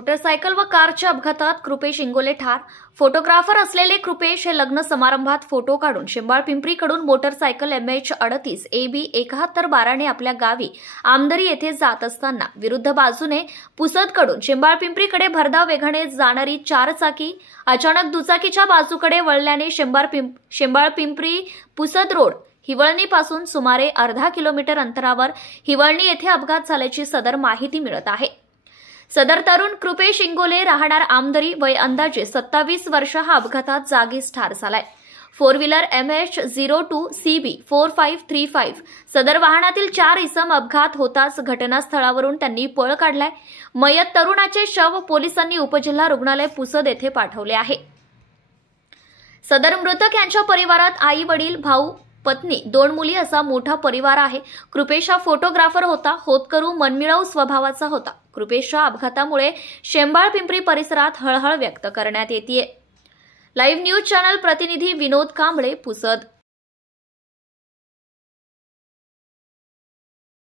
Motorcycle व कारच्या अपघातात कृपेश इंगोले ठार. फोटोग्राफर असलेले कृपेश हे लग्न समारंभात फोटो काढून शेंबाळपिंपरीकडून मोटरसायकल MH38 AB 7112 ने आपल्या गावी आमदरी येथे जात असताना विरुद्ध बाजूने पुसदकडून शेंबाळपिंपरीकडे भरधाव वेगाने जाणारी चारचाकी अचानक दुचाकीच्या बाजूकडे वळल्याने शेंबाळपिंपरी पुसद रोड हिवळणीपासून सुमारे अर्धा किलोमीटर अंतरावर हिवळणी येथे अपघात झाल्याची सदर माहिती मिळत आहे. सदर तरुण कृपेश इंगोले राहणार आमदरी, वय अंदाजे 27 वर्ष हा अपघातात जागीच ठार झालाय. 4 व्हीलर MH02 CB 4535 सदर वाहनातील 4 इसम अपघात होताच घटनास्थळावरून त्यांनी पळ काढलाय. मयत तरुणाचे शव पोलिसांनी उपजिल्हा रुग्णालय पुसद येथे पाठवले आहे. सदर मृतक यांच्या परिवारात आई वडील, भाऊ, पत्नी, 2 मुली असा मोठा परिवार आहे. कृपेश हा फोटोग्राफर होता. होतकरू, मनमिळाऊ स्वभावाचा होता. कृपेशच्या अपघातामुळे शेंबाळपिंपरी परिसरात हळहळ व्यक्त करण्यात येते. लाईव्ह न्यूज चॅनल प्रतिनिधी विनोद कांबळे, पुसद.